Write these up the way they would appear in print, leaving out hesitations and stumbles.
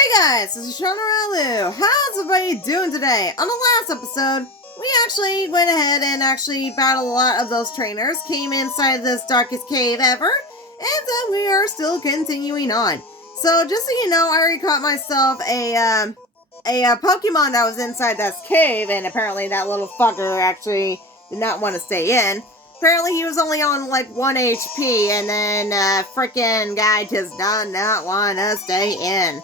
Hey guys, this is Sean Aralu. How's everybody doing today? On the last episode, we actually went ahead and battled a lot of those trainers, came inside this darkest cave ever, and we are still continuing on. So just so you know, I already caught myself a Pokemon that was inside this cave, and apparently that little fucker actually did not want to stay in. Apparently he was only on like 1 HP, and then frickin' guy just did not want to stay in.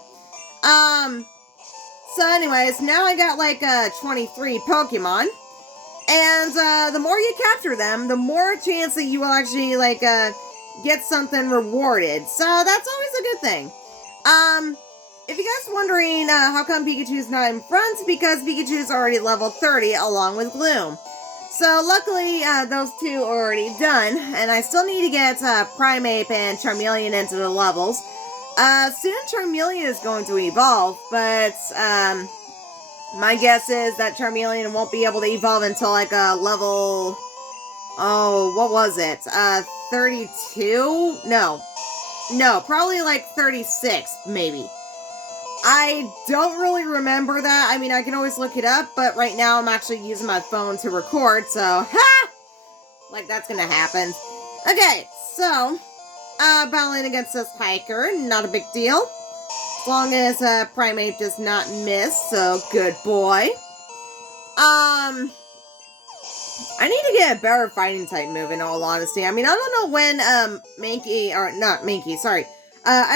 So anyways, now I got like 23 Pokemon, and the more you capture them, the more chance that you will actually get something rewarded. So that's always a good thing. If you guys are wondering how come Pikachu's not in front, because Pikachu's already level 30 along with Gloom. So luckily, those two are already done, and I still need to get Primeape and Charmeleon into the levels. Soon Charmeleon is going to evolve, but, my guess is that Charmeleon won't be able to evolve until, like, level, what was it, 32? No, probably, like, 36, maybe. I don't really remember that. I mean, I can always look it up, but right now I'm actually using my phone to record, so, ha! Like, that's gonna happen. Okay, so battling against this hiker, not a big deal. As long as Primeape does not miss, so good boy. I need to get a better fighting type move, in all honesty. I mean, I don't know when I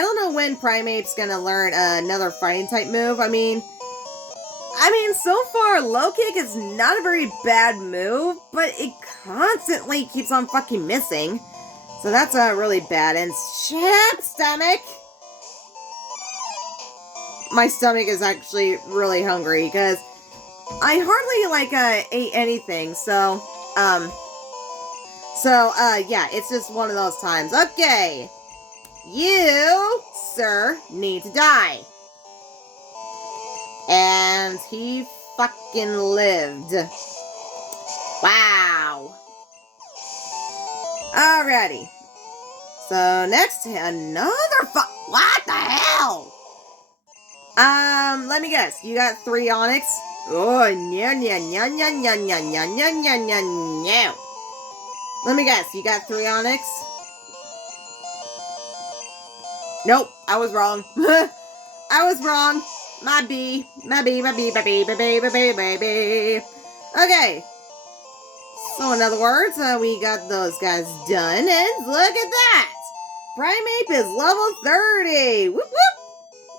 don't know when Primeape's gonna learn another fighting type move. I mean, so far, Low Kick is not a very bad move, but it constantly keeps on fucking missing. So that's really bad. And shit, stomach! My stomach is actually really hungry because I hardly ate anything. So yeah, it's just one of those times. Okay, you, sir, need to die. And he fucking lived. Wow. Alrighty. So next, what the hell? Let me guess. You got 3 Onix? Oh, no. Let me guess. You got 3 Onix? Nope, I was wrong. I was wrong. My B. Okay. So in other words, we got those guys done, and look at that! Primeape is level 30! Whoop whoop!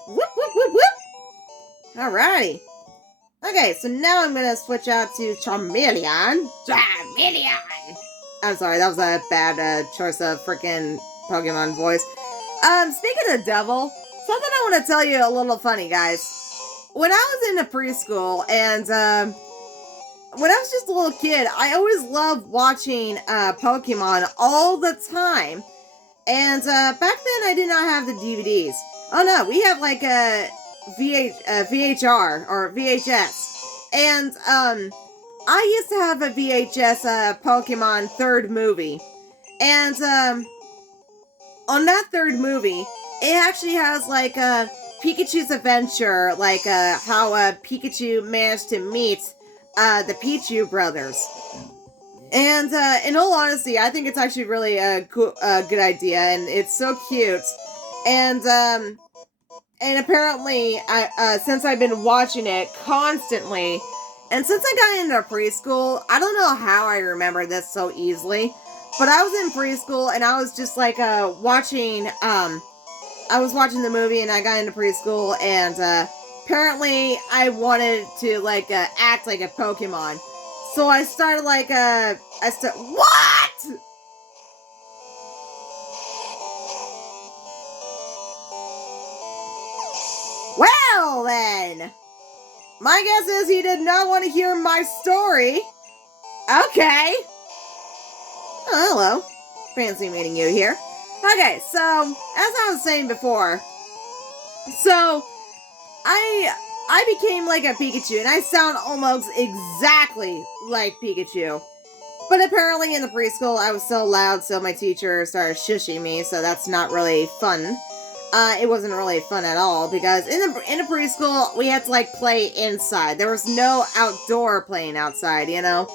Whoop whoop whoop whoop! Alrighty. Okay, so now I'm gonna switch out to Charmeleon. I'm sorry, that was a bad choice of freaking Pokemon voice. Speaking of devil, something I want to tell you a little funny, guys. When I was in a preschool, and when I was just a little kid, I always loved watching Pokemon all the time. And back then, I did not have the DVDs. Oh no, we have like a VHR or VHS. And I used to have a VHS Pokemon third movie. And on that third movie, it actually has like Pikachu's adventure, like how Pikachu managed to meet the Pichu brothers. And in all honesty, I think it's actually really a good idea, and it's so cute. And apparently, since I've been watching it constantly, and since I got into preschool, I don't know how I remember this so easily, but I was in preschool, and I was just like watching, I was watching the movie, and I got into preschool, and apparently I wanted to act like a Pokemon. So I started what? Well then, my guess is he did not want to hear my story. Okay. Oh, hello. Fancy meeting you here. Okay, so, as I was saying before, so, I became like a Pikachu, and I sound almost exactly like Pikachu. But apparently in the preschool, I was so loud, so my teacher started shushing me, so that's not really fun. it wasn't really fun at all because in the preschool we had to like play inside. There was no outdoor playing outside, you know.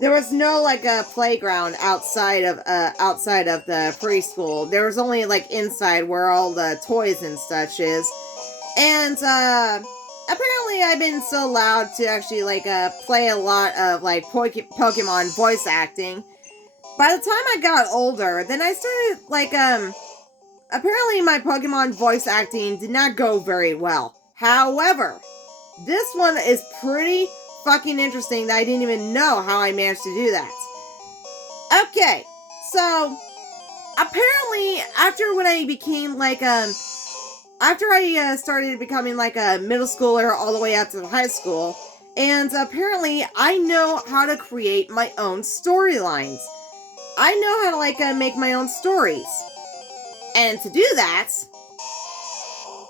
There was no like a playground outside of the preschool. There was only like inside where all the toys and such is. And apparently I've been so loud to actually like play a lot of like Pokemon voice acting. By the time I got older, then I started like apparently my Pokemon voice acting did not go very well. However, this one is pretty fucking interesting that I didn't even know how I managed to do that. Okay, so apparently after when I became like after I started becoming like a middle schooler all the way up to high school, and apparently I know how to create my own storylines. I know how to like make my own stories. And to do that,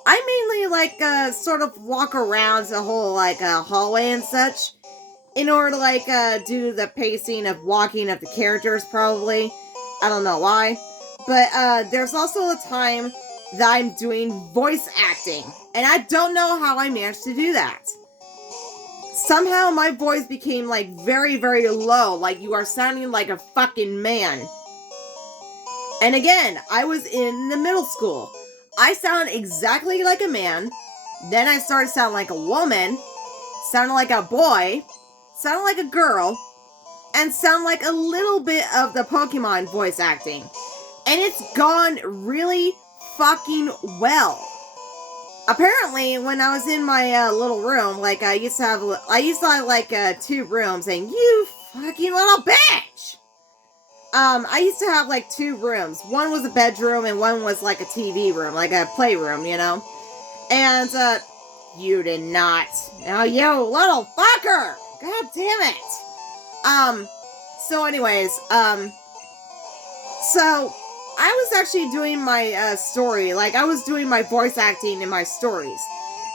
I mainly like sort of walk around the whole like hallway and such in order to like do the pacing of walking of the characters probably. I don't know why. But there's also a time that I'm doing voice acting. And I don't know how I managed to do that. Somehow my voice became like very, very low. Like you are sounding like a fucking man. And again, I was in the middle school. I sound exactly like a man. Then I started sounding like a woman. Sounding like a boy. Sounding like a girl. And sound like a little bit of the Pokemon voice acting. And it's gone really fucking well. Apparently, when I was in my little room, like I used to have like 2 rooms, and you fucking little bitch! I used to have like 2 rooms. One was a bedroom, and one was like a TV room, like a playroom, you know? And, you did not. Now, you little fucker! God damn it! So anyways, so I was actually doing my story, like I was doing my voice acting in my stories.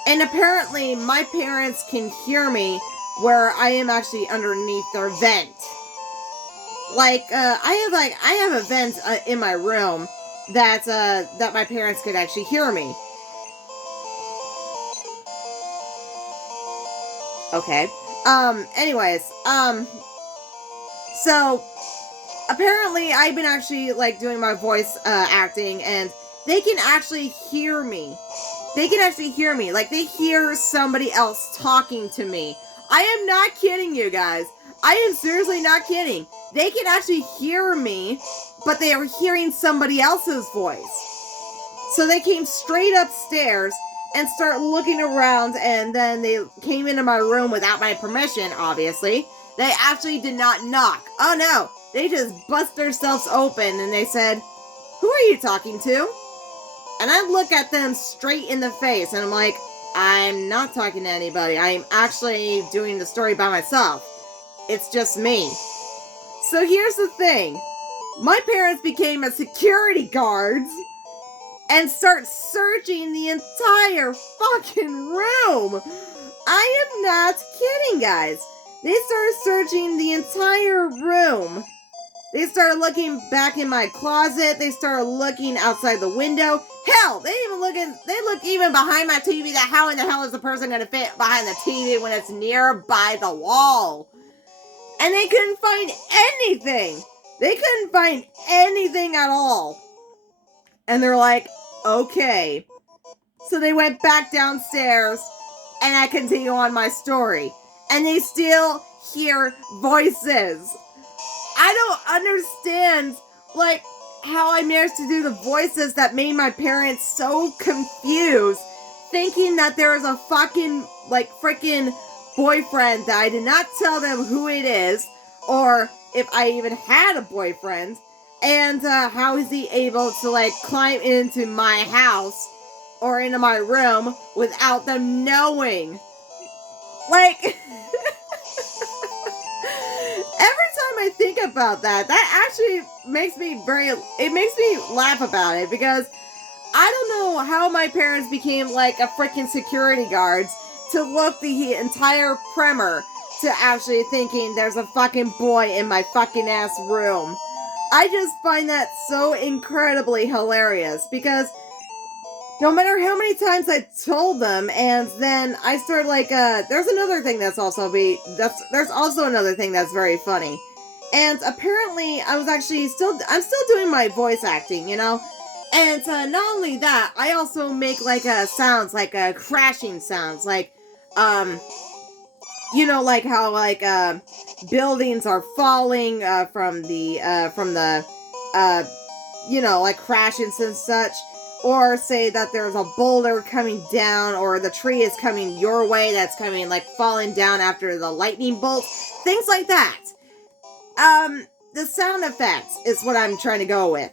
And apparently my parents can hear me where I am actually underneath their vent. Like, I have a vent in my room that my parents could actually hear me. Okay. Anyways, so apparently I've been actually like doing my voice acting, and they can actually hear me. They can actually hear me. Like they hear somebody else talking to me. I am not kidding you guys. I am seriously not kidding. They can actually hear me, but they are hearing somebody else's voice. So they came straight upstairs and start looking around, and then they came into my room without my permission, obviously. They actually did not knock. Oh no, they just bust themselves open and they said, "Who are you talking to?" And I look at them straight in the face and I'm like, I'm not talking to anybody. I'm actually doing the story by myself. It's just me. So here's the thing. My parents became a security guards and start searching the entire fucking room. I am not kidding, guys. They started searching the entire room. They started looking back in my closet. They started looking outside the window. Hell, they look even behind my TV. How in the hell is a person going to fit behind the TV when it's nearby the wall? And they couldn't find anything. They couldn't find anything at all. And they're like, okay. So they went back downstairs, and I continue on my story. And they still hear voices. I don't understand, like, how I managed to do the voices that made my parents so confused, thinking that there was a fucking, like, freaking boyfriend that I did not tell them who it is, or if I even had a boyfriend, and how is he able to, like, climb into my house or into my room without them knowing. Like, every time I think about that, that actually makes me laugh about it, because I don't know how my parents became like a freaking security guards to look the entire primer to actually thinking there's a fucking boy in my fucking ass room. I just find that so incredibly hilarious, because no matter how many times I told them, and then I started like, there's another thing that's also there's also another thing that's very funny. And apparently I'm still doing my voice acting, you know? And not only that, I also make like sounds, like crashing sounds, like, you know, like how like buildings are falling from the you know, like crashes and such, or say that there's a boulder coming down, or the tree is coming your way that's coming like falling down after the lightning bolt, things like that. The sound effects is what I'm trying to go with.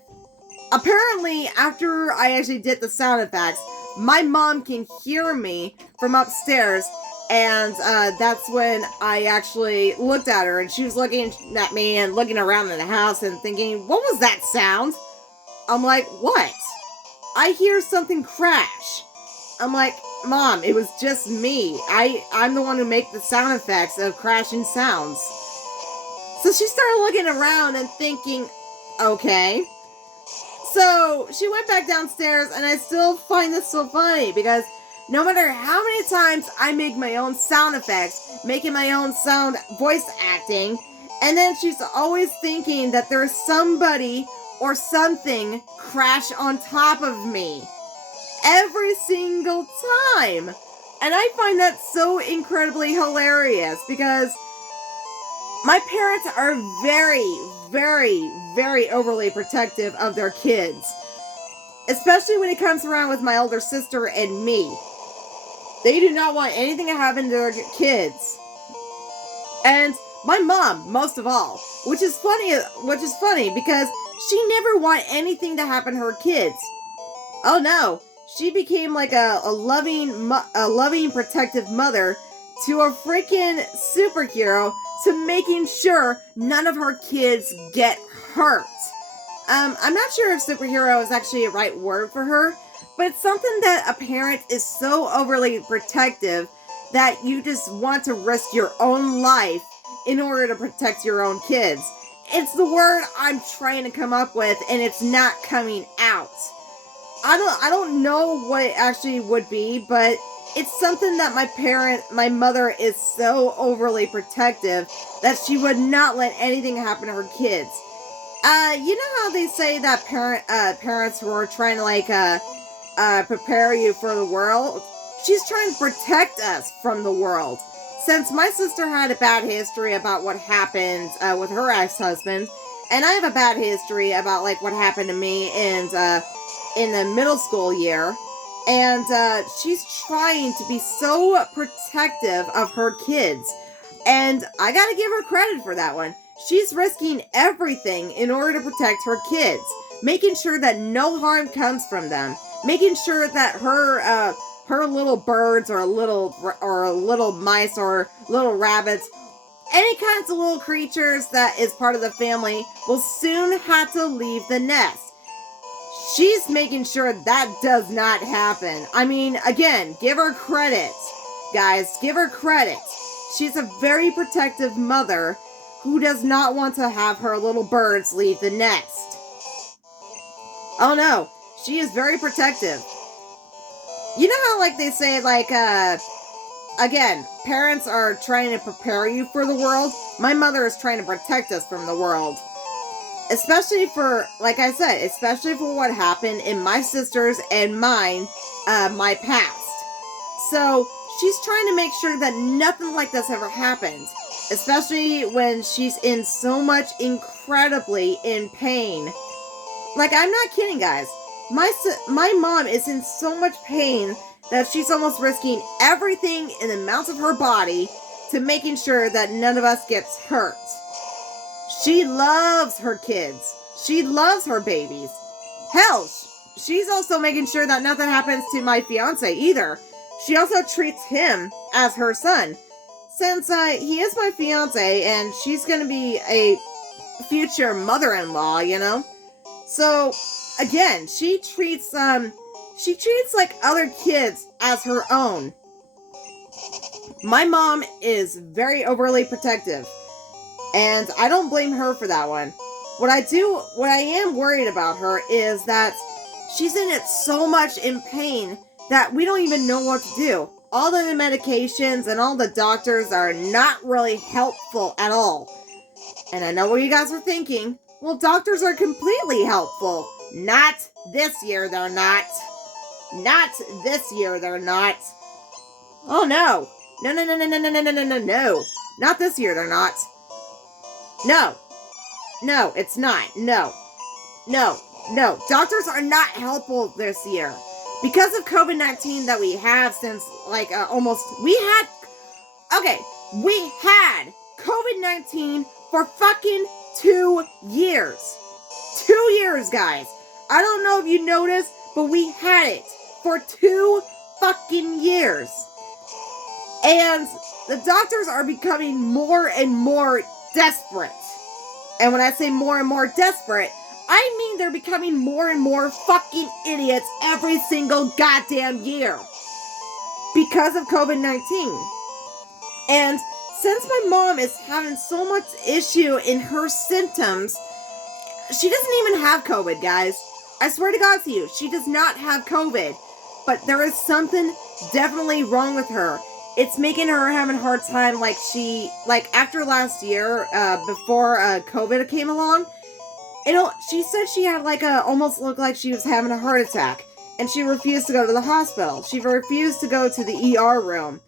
Apparently, after I actually did the sound effects, my mom can hear me from upstairs, and that's when I actually looked at her, and she was looking at me and looking around in the house and thinking, what was that sound? I'm like, what? I hear something crash. I'm like, Mom, it was just me. I'm the one who make the sound effects of crashing sounds. So she started looking around and thinking, okay. So she went back downstairs, and I still find this so funny because no matter how many times I make my own sound effects, making my own sound voice acting, and then she's always thinking that there's somebody or something crash on top of me. Every single time. And I find that so incredibly hilarious because my parents are very, very, very overly protective of their kids. Especially when it comes around with my older sister and me. They do not want anything to happen to their kids. And my mom, most of all. Which is funny because she never wanted anything to happen to her kids. Oh no. She became like a loving, protective mother to a freaking superhero to making sure none of her kids get hurt. I'm not sure if superhero is actually a right word for her, but it's something that a parent is so overly protective that you just want to risk your own life in order to protect your own kids. It's the word I'm trying to come up with, and it's not coming out. I don't know what it actually would be, but it's something that my mother is so overly protective that she would not let anything happen to her kids. You know how they say that parents who are trying to like prepare you for the world? She's trying to protect us from the world. Since my sister had a bad history about what happened with her ex-husband, and I have a bad history about like what happened to me in the middle school year, and she's trying to be so protective of her kids, and I gotta give her credit for that one. She's risking everything in order to protect her kids, making sure that no harm comes from them, making sure that her little birds or little mice or little rabbits, any kinds of little creatures that is part of the family will soon have to leave the nest. She's making sure that does not happen. I mean, again, give her credit. Guys, give her credit. She's a very protective mother who does not want to have her little birds leave the nest. Oh no, she is very protective. You know how like they say like, again, parents are trying to prepare you for the world? My mother is trying to protect us from the world. Especially for, like I said, especially for what happened in my sister's and mine, my past. So, she's trying to make sure that nothing like this ever happens. Especially when she's in so much incredibly in pain. Like, I'm not kidding, guys. My mom is in so much pain that she's almost risking everything in the amounts of her body to making sure that none of us gets hurt. She loves her kids. She loves her babies. Hell, she's also making sure that nothing happens to my fiance either. She also treats him as her son. Since he is my fiance and she's gonna be a future mother-in-law, you know? So, again, she treats like other kids as her own. My mom is very overly protective. And I don't blame her for that one. What I am worried about her is that she's in it so much in pain that we don't even know what to do. All the medications and all the doctors are not really helpful at all. And I know what you guys are thinking. Well, doctors are completely helpful. Not this year, they're not. Not this year, they're not. Oh, no. No. Not this year, they're not. No. No, it's not. No. Doctors are not helpful this year. Because of COVID-19 that we have since, we had COVID-19 for fucking 2 years. 2 years, guys. I don't know if you noticed, but we had it for 2 fucking years. And the doctors are becoming more and more desperate. And when I say more and more desperate, I mean they're becoming more and more fucking idiots every single goddamn year. Because of COVID-19. And since my mom is having so much issue in her symptoms, she doesn't even have COVID, guys. I swear to God to you, she does not have COVID. But there is something definitely wrong with her. It's making her having a hard time, after last year, before COVID came along, she said she had almost looked like she was having a heart attack. And she refused to go to the hospital. She refused to go to the ER room.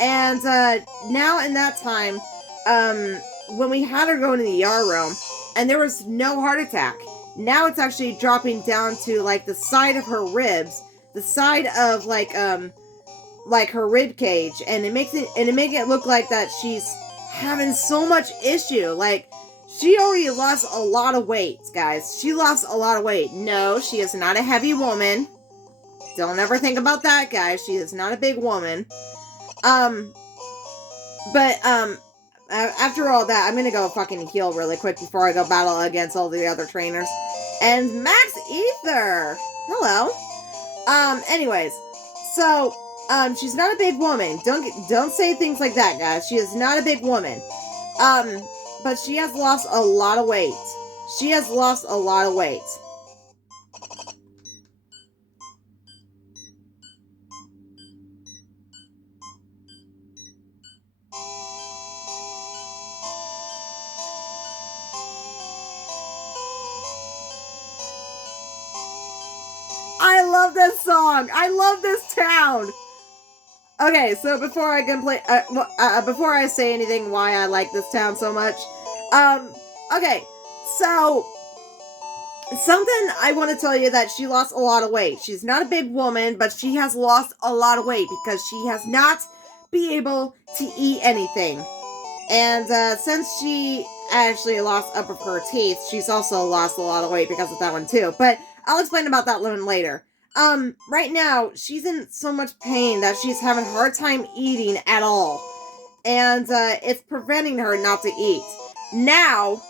And now in that time, when we had her go into the ER room, and there was no heart attack. Now it's actually dropping down to the side of her ribs, the side of her rib cage, and it makes it look like that she's having so much issue. She already lost a lot of weight, guys. She lost a lot of weight. No, she is not a heavy woman. Don't ever think about that, guys. She is not a big woman. After all that, I'm gonna go fucking heal really quick before I go battle against all the other trainers. And Max Ether! Hello. Anyways. So, she's not a big woman. Don't say things like that, guys. She is not a big woman. But she has lost a lot of weight. She has lost a lot of weight. I love this song. I love this town. Okay, so before I say anything why I like this town so much, okay, so something I want to tell you that she lost a lot of weight. She's not a big woman, but she has lost a lot of weight because she has not been able to eat anything. And since she actually lost up of her teeth, she's also lost a lot of weight because of that one too. But I'll explain about that one later. Right now, she's in so much pain that she's having a hard time eating at all. And, it's preventing her not to eat. Now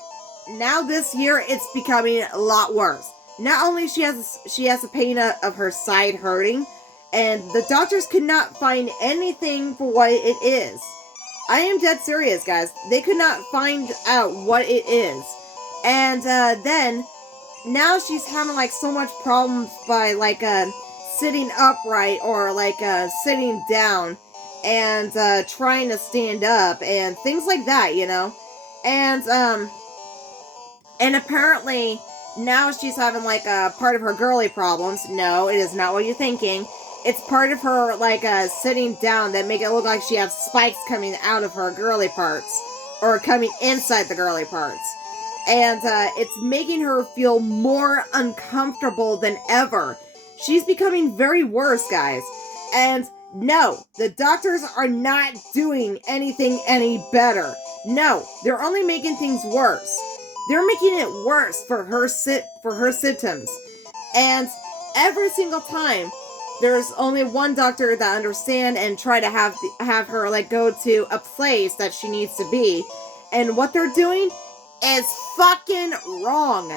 this year, it's becoming a lot worse. Not only she has a pain of her side hurting, and the doctors could not find anything for what it is. I am dead serious, guys. They could not find out what it is. And, then now she's having so much problems by sitting upright or sitting down and trying to stand up and things like that, and apparently now she's having a part of her girly problems. No, it is not what you're thinking. It's part of her sitting down that make it look like she has spikes coming out of her girly parts or coming inside the girly parts. And it's making her feel more uncomfortable than ever. She's becoming very worse, guys. And no, the doctors are not doing anything any better. No, they're only making things worse. They're making it worse for her symptoms. And every single time, there's only one doctor that understands and try to have her go to a place that she needs to be. And what they're doing is fucking wrong.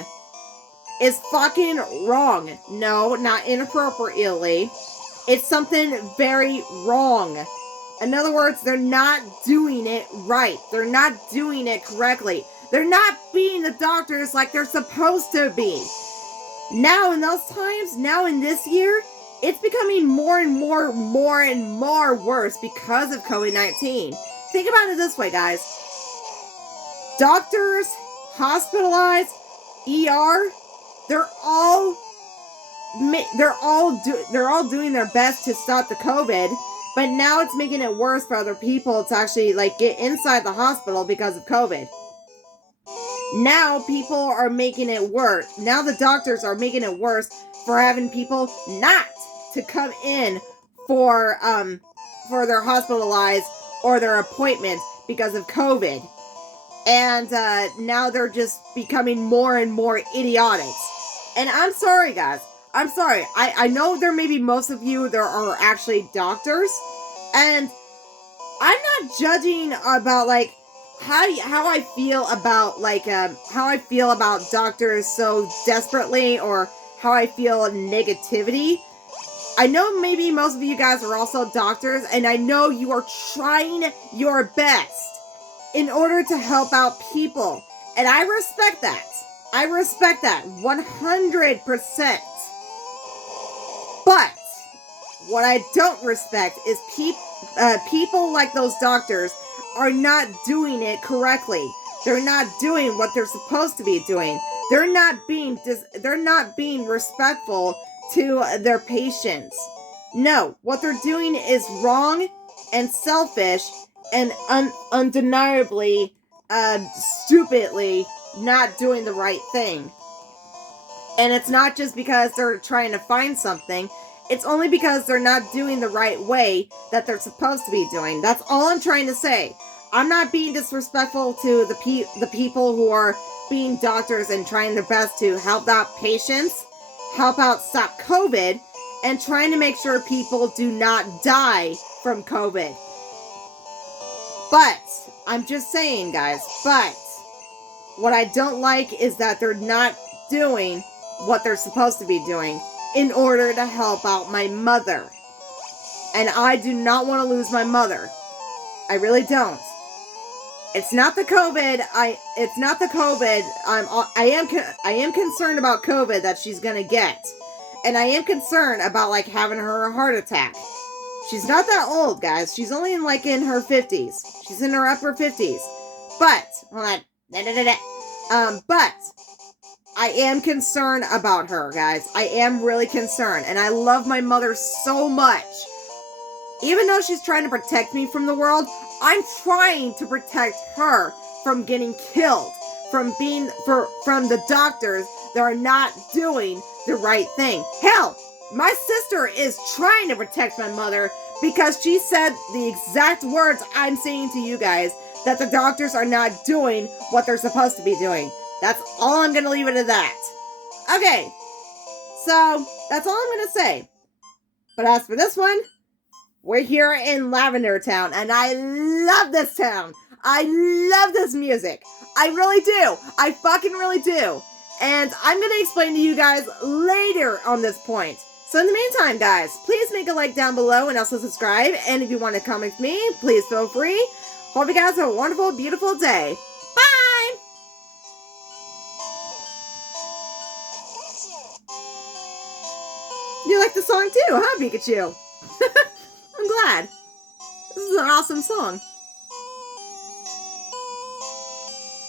Is fucking wrong. No, not inappropriately. It's something very wrong. In other words, they're not doing it right. They're not doing it correctly. They're not being the doctors like they're supposed to be. Now in those times, now in this year, it's becoming more and more worse because of COVID-19. Think about it this way, guys. Doctors, hospitalized, ER, they're all doing their best to stop the COVID, but now it's making it worse for other people to actually like get inside the hospital because of COVID. Now people are making it worse. Now the doctors are making it worse for having people not to come in for their hospitalized or their appointments because of COVID. And now they're just becoming more and more idiotic. And I'm sorry, guys. I'm sorry. I know there may be most of you there are actually doctors, and I'm not judging about like how I feel about like how I feel about doctors so desperately, or how I feel negativity. I know maybe most of you guys are also doctors, and I know you are trying your best in order to help out people, and I respect that. I respect that 100%. But what I don't respect is people like those doctors are not doing it correctly. They're not doing what they're supposed to be doing. They're not being respectful to their patients. No, what they're doing is wrong and selfish and undeniably, stupidly not doing the right thing. And it's not just because they're trying to find something. It's only because they're not doing the right way that they're supposed to be doing. That's all I'm trying to say. I'm not being disrespectful to the people who are being doctors and trying their best to help out patients, help out stop COVID, and trying to make sure people do not die from COVID. But, I'm just saying, guys, but what I don't like is that they're not doing what they're supposed to be doing in order to help out my mother. And I do not want to lose my mother. I really don't. It's not the COVID. I am concerned about COVID that she's gonna get. And I am concerned about like having her a heart attack. She's not that old, guys. She's only in her 50s. She's in her upper 50s. But, hold on. But I am concerned about her, guys. I am really concerned. And I love my mother so much. Even though she's trying to protect me from the world, I'm trying to protect her from getting killed. From the doctors that are not doing the right thing. Hell, my sister is trying to protect my mother because she said the exact words I'm saying to you guys, that the doctors are not doing what they're supposed to be doing. That's all I'm going to leave it at that. Okay, so that's all I'm going to say. But as for this one, we're here in Lavender Town, and I love this town. I love this music. I really do. I fucking really do. And I'm going to explain to you guys later on this point. So in the meantime, guys, please make a like down below and also subscribe. And if you want to comment with me, please feel free. Hope you guys have a wonderful, beautiful day. Bye! You like the song too, huh, Pikachu? I'm glad. This is an awesome song.